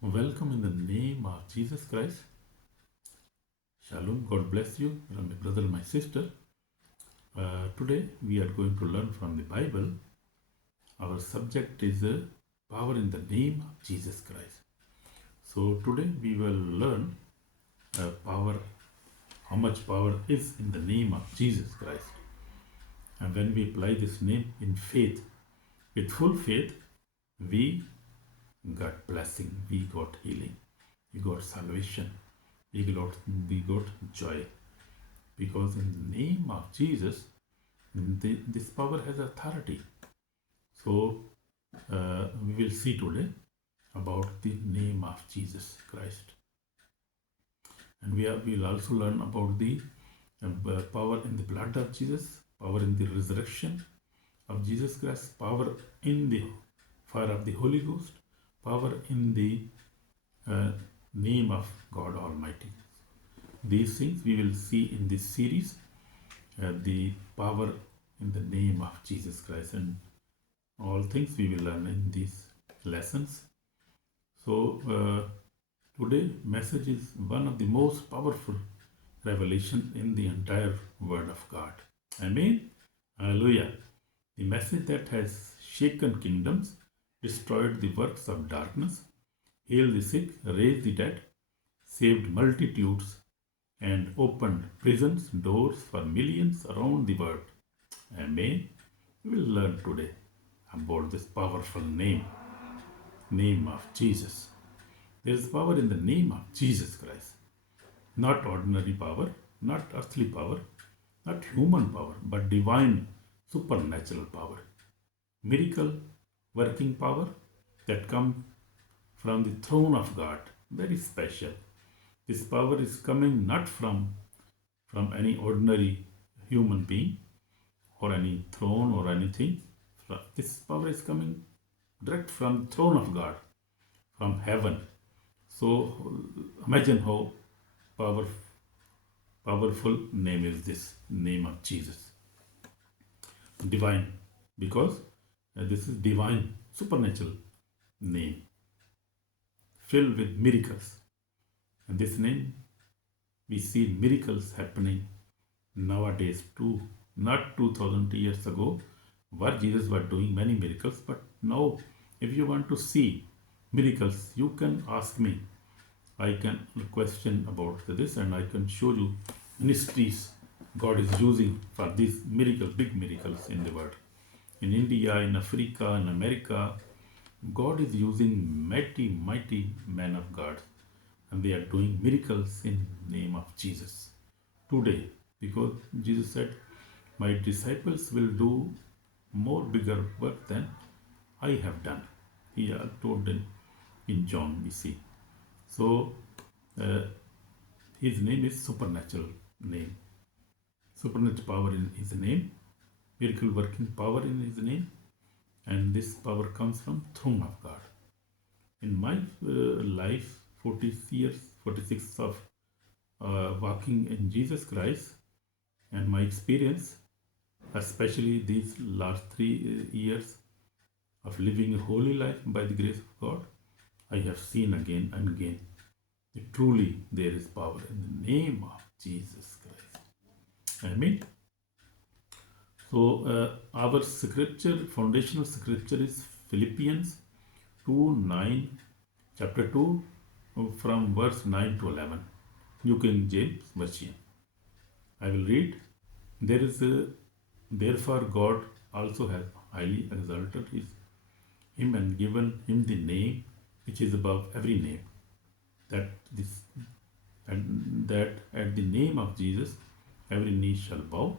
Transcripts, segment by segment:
Welcome in the name of Jesus Christ. Shalom, God bless you, my brother, my sister. Today we are going to learn from the Bible. Our subject is power in the name of Jesus Christ. So today we will learn power, how much power is in the name of Jesus Christ. And when we apply this name in faith, with full faith, we got blessing, we got healing, we got salvation, we got joy. Because in the name of Jesus, this power has authority. So we will see today about the name of Jesus Christ. And we'll also learn about the power in the blood of Jesus, power in the resurrection of Jesus Christ, power in the fire of the Holy Ghost, power in the name of God Almighty. These things we will see in this series, the power in the name of Jesus Christ, and all things we will learn in these lessons. So today message is one of the most powerful revelation in the entire Word of God. Amen. Hallelujah. The message that has shaken kingdoms, destroyed the works of darkness, healed the sick, raised the dead, saved multitudes, and opened prisons doors for millions around the world. Amen. We will learn today about this powerful name of Jesus. There is power in the name of Jesus Christ. Not ordinary power, not earthly power, not human power, but divine supernatural power. Miracle working power that comes from the throne of God. Very special. This power is coming not from any ordinary human being or any throne or anything. This power is coming direct from the throne of God, from heaven. So imagine how powerful name is this name of Jesus. Divine, because this is divine, supernatural name, filled with miracles. And this name, we see miracles happening nowadays too. Not 2000 years ago, where Jesus was doing many miracles, but now, if you want to see miracles, you can ask me. I can question about this, and I can show you ministries God is using for these miracles, big miracles in the world. In India, in Africa, in America, God is using mighty men of God, and they are doing miracles in the name of Jesus today, because Jesus said, my disciples will do more bigger work than I have done. He told in John, we see. So his name is supernatural name. Supernatural power in his name, miracle working power in his name, and this power comes from throne of God. In my life, 46 of walking in Jesus Christ, and my experience, especially these last 3 years of living a holy life by the grace of God, I have seen again and again that truly there is power in the name of Jesus Christ. Amen. So our scripture, foundational scripture is Philippians 2:9, chapter 2, from verse 9 to 11. New King James Version. I will read. Therefore God also has highly exalted him and given him the name which is above every name, that at the name of Jesus every knee shall bow,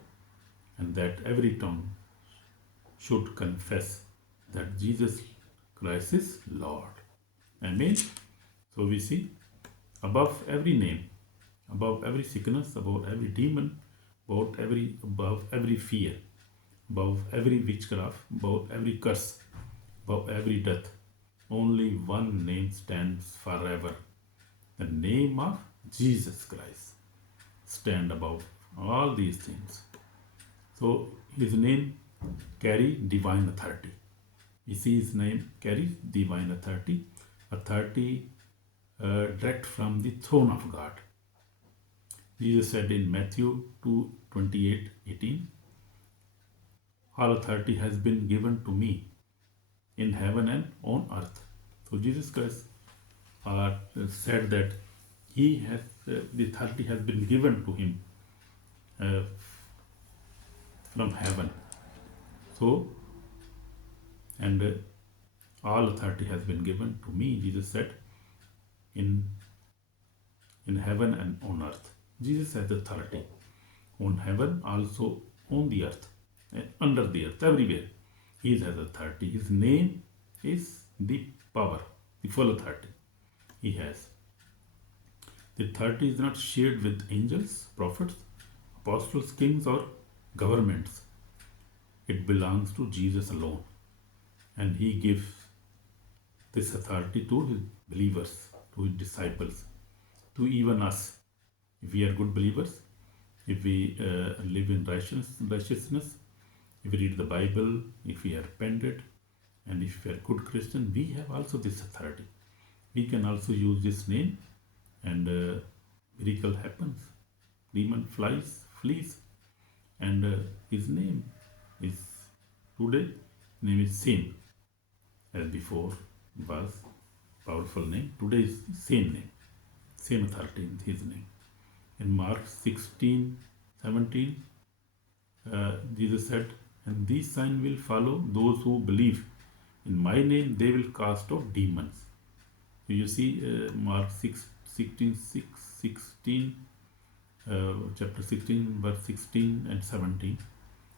and that every tongue should confess that Jesus Christ is Lord. Amen. So we see, above every name, above every sickness, above every demon, above every fear, above every witchcraft, above every curse, above every death, only one name stands forever. The name of Jesus Christ stand above all these things. So his name carry divine authority. You see, his name carries divine authority direct from the throne of God. Jesus said in Matthew 2:28-18, all authority has been given to me in heaven and on earth. So Jesus Christ said that he has the authority has been given to him uh, from heaven. So, and all authority has been given to me, Jesus said, in heaven and on earth. Jesus has authority on heaven, also on the earth, under the earth, everywhere. He has authority. His name is the power, the full authority he has. The authority is not shared with angels, prophets, apostles, kings, or governments. It belongs to Jesus alone. And he gives this authority to his believers, to his disciples, to even us. If we are good believers, if we live in righteousness, if we read the Bible, if we are repented, and if we are good Christian, we have also this authority. We can also use this name, and miracle happens. Demon flees, and his name is today. Name is same as before was powerful name. Today is same name, same authority in his name. In Mark 16:17, Jesus said, and these signs will follow those who believe. In my name they will cast out demons. So you see Mark 16, chapter 16, verse 16 and 17.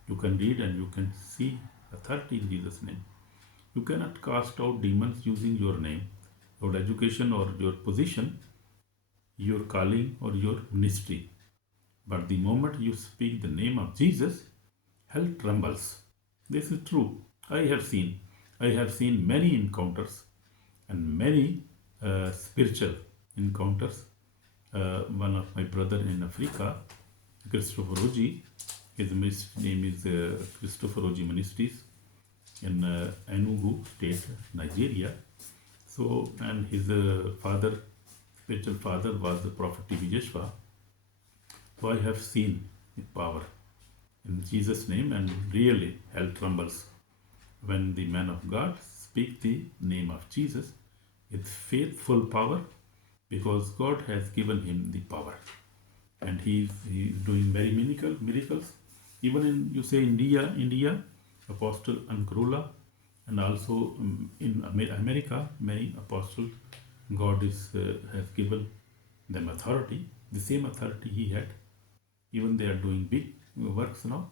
You can read and you can see authority in Jesus' name. You cannot cast out demons using your name, your education, or your position, your calling, or your ministry. But the moment you speak the name of Jesus, hell trembles. This is true. I have seen many encounters and many spiritual encounters. One of my brother in Africa, Christopher Oji, his name is Christopher Oji Ministries in Enugu State, Nigeria. So, and his spiritual father was the prophet T.B. Joshua. So I have seen the power in Jesus' name, and really hell trembles when the man of God speaks the name of Jesus with faithful power, because God has given him the power, and he is doing very miracles. Even in, you say, India, Apostle Ankurula, and also in America, many apostles, God has given them authority, the same authority he had. Even they are doing big works now.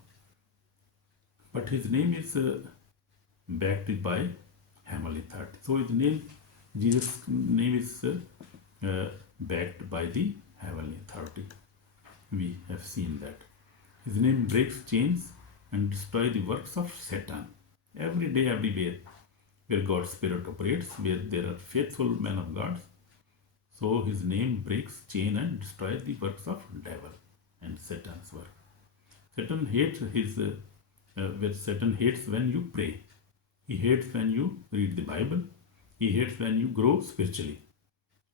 But his name is backed by heavenly authority. So his name, Jesus' name is backed by the heavenly authority. We have seen that. His name breaks chains and destroys the works of Satan. Every day, everywhere, where God's Spirit operates, where there are faithful men of God. So his name breaks chain and destroys the works of devil and Satan's work. Satan hates Satan hates when you pray. He hates when you read the Bible. He hates when you grow spiritually.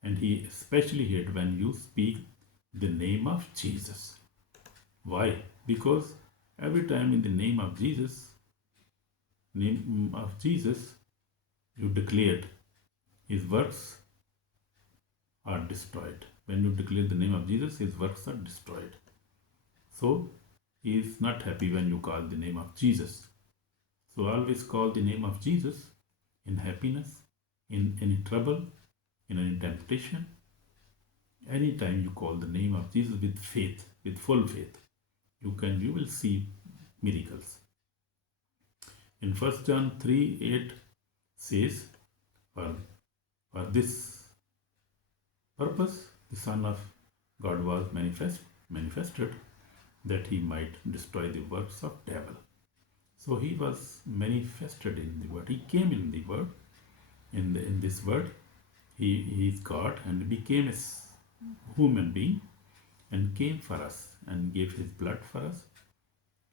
And he especially hates when you speak the name of Jesus. Why? Because every time in the name of Jesus, you declared, his works are destroyed. When you declare the name of Jesus, his works are destroyed. So he is not happy when you call the name of Jesus. So always call the name of Jesus in happiness, in any trouble, in any temptation. Anytime you call the name of Jesus with faith, with full faith, you will see miracles. In 1 John 3:8 says, for this purpose the Son of God was manifested, that he might destroy the works of devil. So he was manifested in the word. He came in the word, in this word. He is God and became a human being and came for us and gave his blood for us,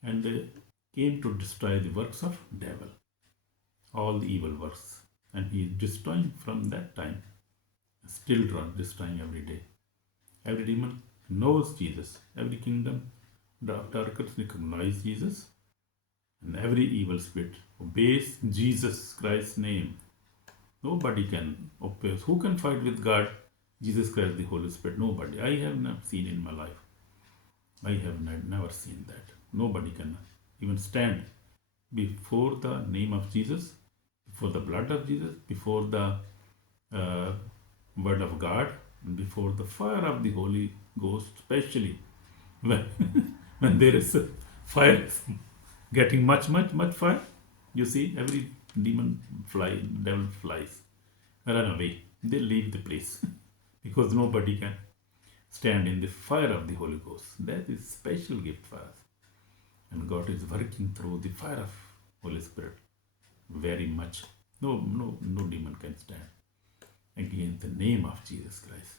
and came to destroy the works of devil, all the evil works. And he is destroying from that time. Still still destroying every day. Every demon knows Jesus. Every kingdom of darkness recognizes Jesus. And every evil spirit obeys Jesus Christ's name. Nobody can oppose. Who can fight with God, Jesus Christ, the Holy Spirit? Nobody. I have never seen in my life. I have never seen that. Nobody can even stand before the name of Jesus, before the blood of Jesus, before the word of God, and before the fire of the Holy Ghost, especially when, when there is fire getting much fire. You see, every devil flies, run away. They leave the place because nobody can stand in the fire of the Holy Ghost. That is special gift for us. And God is working through the fire of Holy Spirit very much. No demon can stand against the name of Jesus Christ.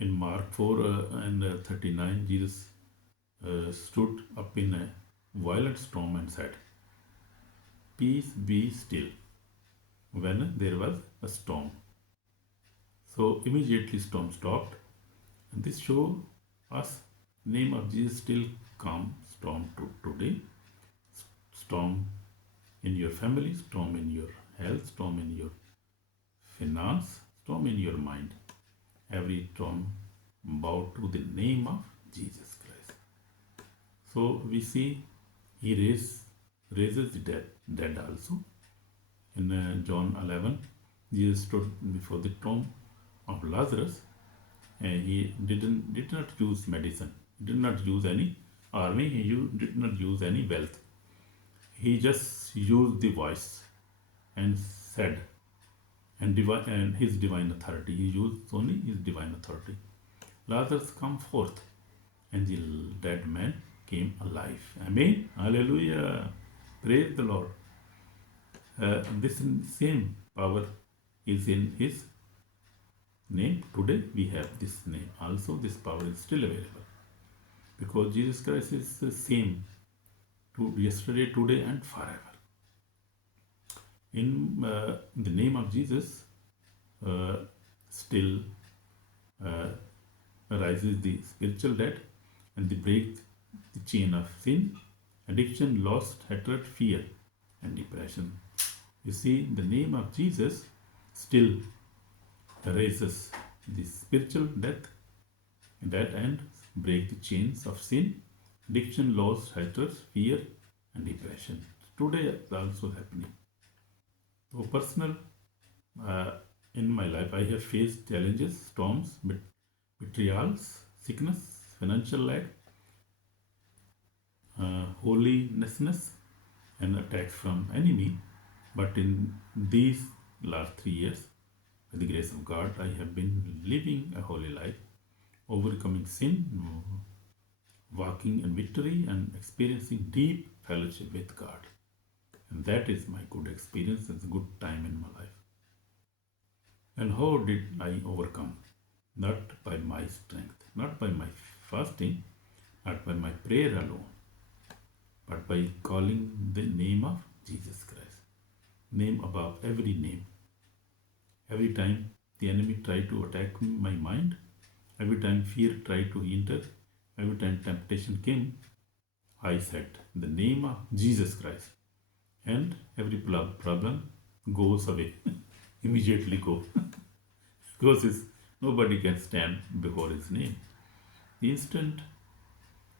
In Mark 4 and 39, Jesus stood up in a violent storm and said, "Peace be still," when there was a storm. So immediately storm stopped. And this shows us name of Jesus still calm storm today. Storm in your family, storm in your health, storm in your finance, storm in your mind. Every storm bow to the name of Jesus Christ. So we see he raises the dead also. In John 11, Jesus stood before the tomb of Lazarus, and he did not use medicine. He did not use any army. He did not use any wealth. He just used the voice and said, and his divine authority. He used only his divine authority. Lazarus, come forth, and the dead man came alive. Amen. Hallelujah. Praise the Lord. This same power is in his name. Today we have this name. Also, this power is still available because Jesus Christ is the same to yesterday, today, and forever. In the name of Jesus, still rises the spiritual dead, and they break the chain of sin, addiction, loss, hatred, fear, and depression. You see, the name of Jesus still raises the spiritual death and break the chains of sin, addiction, loss, hatred, fear, and depression. Today it's also happening. So personal, in my life, I have faced challenges, storms, betrayals, sickness, financial lack, holinessness, and attacks from enemy. But in these last 3 years, by the grace of God, I have been living a holy life, overcoming sin, walking in victory, and experiencing deep fellowship with God. And that is my good experience and good time in my life. And how did I overcome? Not by my strength, not by my fasting, not by my prayer alone, but by calling the name of Jesus Christ. Name above every name. Every time the enemy tried to attack my mind, every time fear tried to enter, every time temptation came, I said the name of Jesus Christ, and every problem goes away. Immediately go. Because nobody can stand before his name. The instant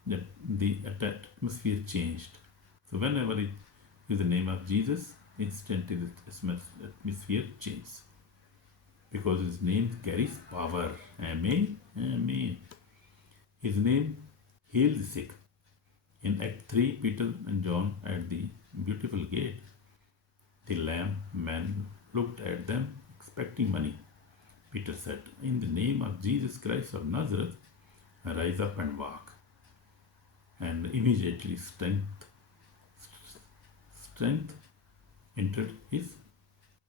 that the atmosphere changed. So whenever you use the name of Jesus, instantly the atmosphere changes. Because his name carries power. Amen. Amen. His name healed the sick. In Act 3, Peter and John at the beautiful gate, the lame man looked at them expecting money. Peter said, "In the name of Jesus Christ of Nazareth, rise up and walk." And immediately strength entered his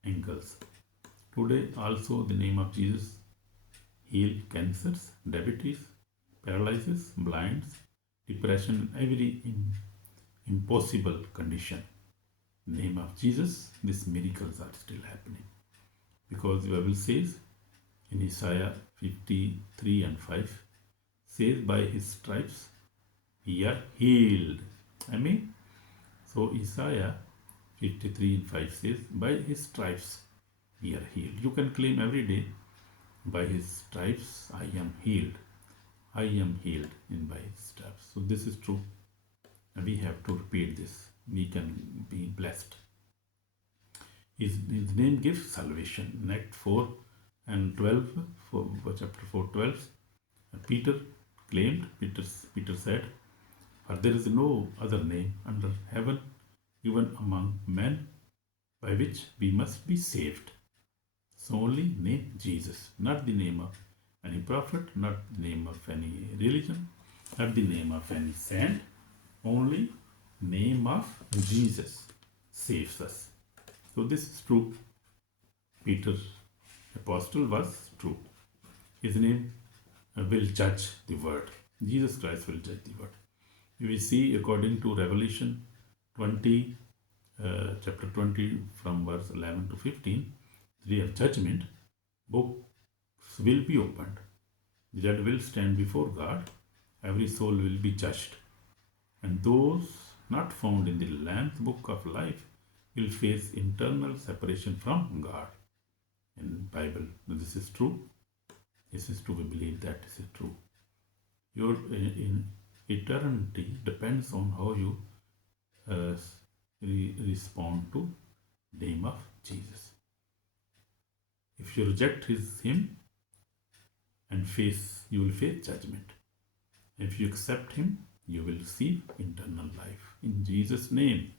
ankles. Today also the name of Jesus healed cancers, diabetes, paralysis, blinds, depression, every impossible condition. In the name of Jesus, these miracles are still happening. Because the Bible says, in Isaiah 53 and 5 says, by his stripes we are healed. Amen. So Isaiah 53 and 5 says, by his stripes we are healed. You can claim every day, by his stripes I am healed. I am healed in by his stripes. So this is true. And we have to repeat this. We can be blessed. His name gives salvation. Act 4 and 12, chapter 4, 12. Peter claimed, Peter said, for there is no other name under heaven given among men by which we must be saved. So only name Jesus, not the name of any prophet, not the name of any religion, not the name of any saint, only name of Jesus saves us. So this is true. Peter, apostle, was true. His name will judge the word. Jesus Christ will judge the word. We see according to Revelation 20, chapter 20 from verse 11 to 15, the day of judgment, books will be opened. The dead will stand before God. Every soul will be judged. And those not found in the Lamb's book of life will face eternal separation from God. In the Bible, this is true. This is true. We believe that this is true. Your in eternity depends on how you respond to name of Jesus. If you reject him and you will face judgment. If you accept him, you will receive eternal life in Jesus' name.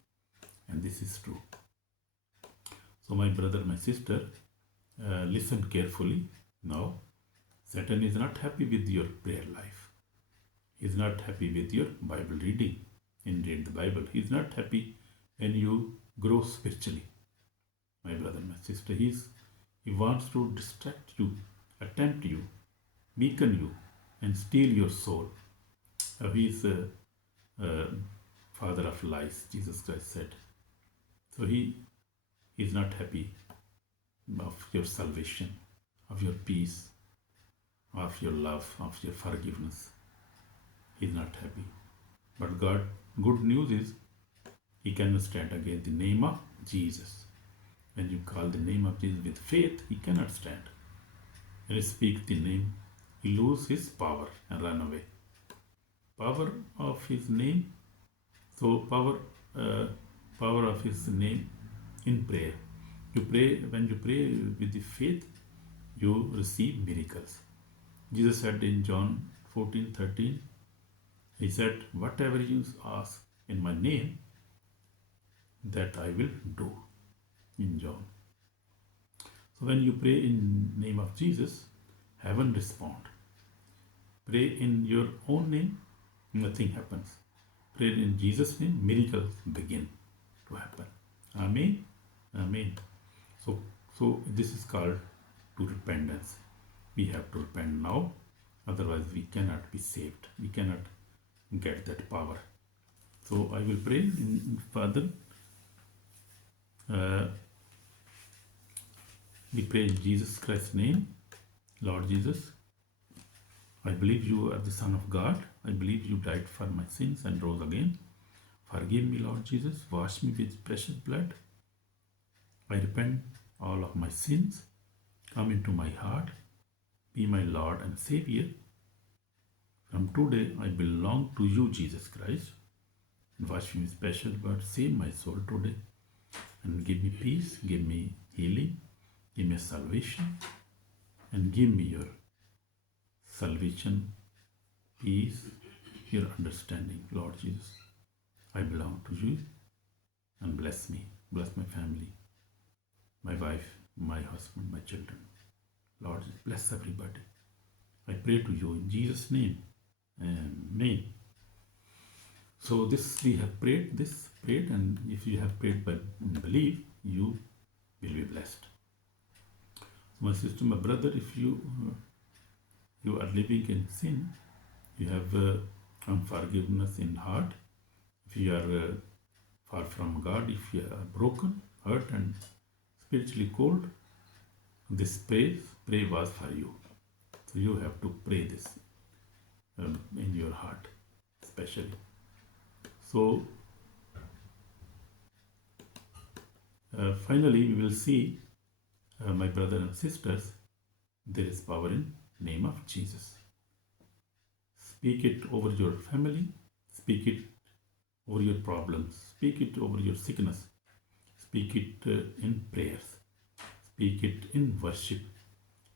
And this is true. So my brother, my sister, listen carefully now. Satan is not happy with your prayer life. He is not happy with your Bible reading and read the Bible. He is not happy when you grow spiritually. My brother, my sister, he wants to distract you, attempt you, weaken you, and steal your soul. He is the father of lies, Jesus Christ said. So he is not happy of your salvation, of your peace, of your love, of your forgiveness. He is not happy. But God, good news is, he cannot stand against the name of Jesus. When you call the name of Jesus with faith, he cannot stand. When you speak the name, he loses his power and run away. Power of his name. So power of his name in prayer. When you pray with the faith, you receive miracles. Jesus said in John 14:13, he said, whatever you ask in my name, that I will do. In John. So when you pray in name of Jesus, heaven respond. Pray in your own name, nothing happens. Pray in Jesus' name, miracles begin to happen. Amen. Amen. So this is called to repentance. We have to repent now, otherwise we cannot be saved. We cannot get that power. So I will pray in Father. We pray in Jesus Christ's name. Lord Jesus, I believe you are the Son of God. I believe you died for my sins and rose again. Forgive me, Lord Jesus. Wash me with precious blood. I repent all of my sins. Come into my heart. Be my Lord and Savior. From today, I belong to you, Jesus Christ. Wash me with precious blood. Save my soul today. And give me peace. Give me healing. Give me salvation. And give me your salvation, peace, your understanding, Lord Jesus. I belong to you, and bless me, bless my family, my wife, my husband, my children. Lord, bless everybody. I pray to you in Jesus' name. Amen. So this we have prayed, and if you have prayed by belief, you will be blessed. My sister, my brother, if you are living in sin, you have unforgiveness in heart, if you are far from God, if you are broken, hurt and spiritually cold, this pray was for you. So you have to pray this in your heart, especially. So finally, we will see, my brothers and sisters, there is power in name of Jesus. Speak it over your family. Speak it over your problems. Speak it over your sickness. Speak it in prayers. Speak it in worship.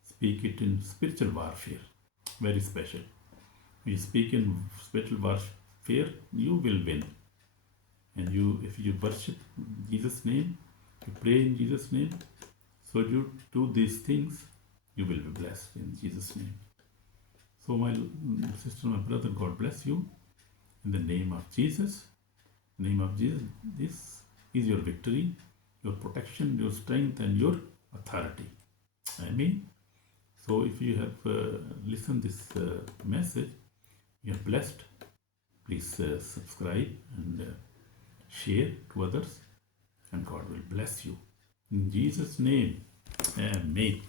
Speak it in spiritual warfare. Very special. If you speak in spiritual warfare, you will win. And if you worship Jesus' name, you pray in Jesus' name, so you do these things, you will be blessed in Jesus' name. So my sister, my brother, God bless you. In the name of Jesus, this is your victory, your protection, your strength, and your authority. Amen. So if you have listened this message, you are blessed. Please subscribe and share to others, and God will bless you. In Jesus' name, amen.